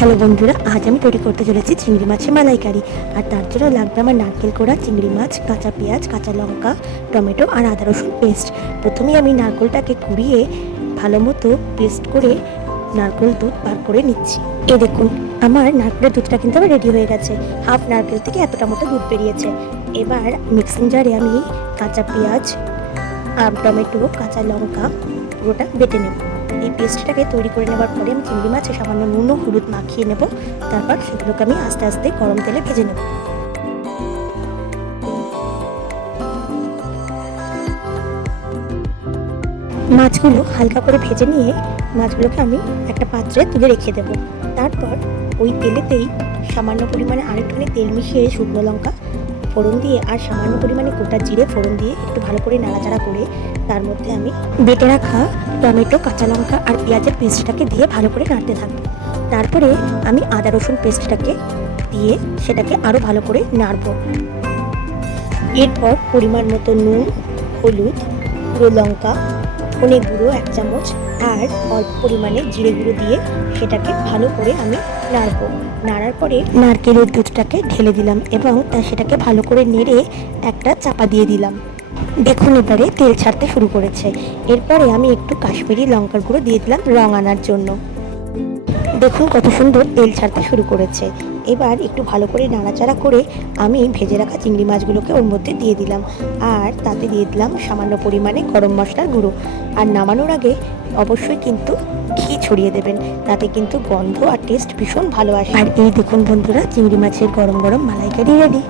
Hello বন্ধুরা, আজ আমি তৈরি করতে চলেছি চিংড়ি মাছের মালাইকারি। আর তার জন্য লাগবে আমার নারকেল কোড়া, চিংড়ি মাছ, কাঁচা পেঁয়াজ, কাঁচা লঙ্কা, টমেটো আর আদা রসুন পেস্ট। প্রথমেই আমি নারকেলটাকে কুড়িয়ে ভালো মতো পেস্ট করে নারকেল দুধ বার করে নিচ্ছি। এ দেখুন, আমার নারকেলের দুধটা কিন্তু আমার রেডি হয়ে গেছে। হাফ নারকেল থেকে এতটা মতো দুধ বেরিয়েছে। এবার মিক্সিং জারে আমি কাঁচা পেঁয়াজ আর টমেটো, কাঁচা লঙ্কা, পুরোটা বেটে নেব। এই পেস্টটাকে তৈরি করে নেবার পরে আমি চিংড়ি মাছে সামান্য নুন হলুদ মাখিয়ে নেব। তারপর সেগুলোকে আমি আস্তে আস্তে গরম তেলে ভেজে নেব। মাছগুলো হালকা করে ভেজে নিয়ে মাছগুলোকে আমি একটা পাত্রে তুলে রেখে দেব। তারপর ওই তেলেতেই সামান্য পরিমাণে আরেকটুখানি তেল মিশিয়ে শুকনো লঙ্কা ফোড়ন দিয়ে আর সামান্য পরিমাণে গোটা জিরে ফোড়ন দিয়ে একটু ভালো করে নাড়াচাড়া করে তার মধ্যে আমি বেটে রাখা টমেটো, কাঁচা লঙ্কা আর পেঁয়াজের পেস্টটাকে দিয়ে ভালো করে নাড়তে থাকব। তারপরে আমি আদা রসুন পেস্টটাকে দিয়ে সেটাকে আরও ভালো করে নাড়বো। এরপর পরিমাণ মতো নুন, হলুদ, গুঁড়ো লঙ্কা ধনে গুঁড়ো এক চামচ আর অল্প পরিমাণে জিরে গুঁড়ো দিয়ে সেটাকে ভালো করে আমি নাড়বো। নাড়ার পরে নারকেলের দুধটাকে ঢেলে দিলাম এবং তা সেটাকে ভালো করে নেড়ে একটা চাপা দিয়ে দিলাম। দেখুন এবারে তেল ছাড়তে শুরু করেছে। এরপরে আমি একটু কাশ্মীরি লঙ্কার গুঁড়ো দিয়ে দিলাম রং আনার জন্য। দেখুন কত সুন্দর তেল ছাড়তে শুরু করেছে। এবার একটু ভালো করে নাড়াচাড়া করে আমি ভেজে রাখা চিংড়ি মাছগুলোকে ওর মধ্যে দিয়ে দিলাম। আর তাতে দিয়ে দিলাম সামান্য পরিমাণে গরম মশলার গুঁড়ো। আর নামানোর আগে অবশ্যই কিন্তু ঘি ছড়িয়ে দেবেন। তাতে কিন্তু গন্ধ আর টেস্ট ভীষণ ভালো আসে। আর এই দেখুন বন্ধুরা, চিংড়ি মাছের গরম গরম মালাইকারি রেডি।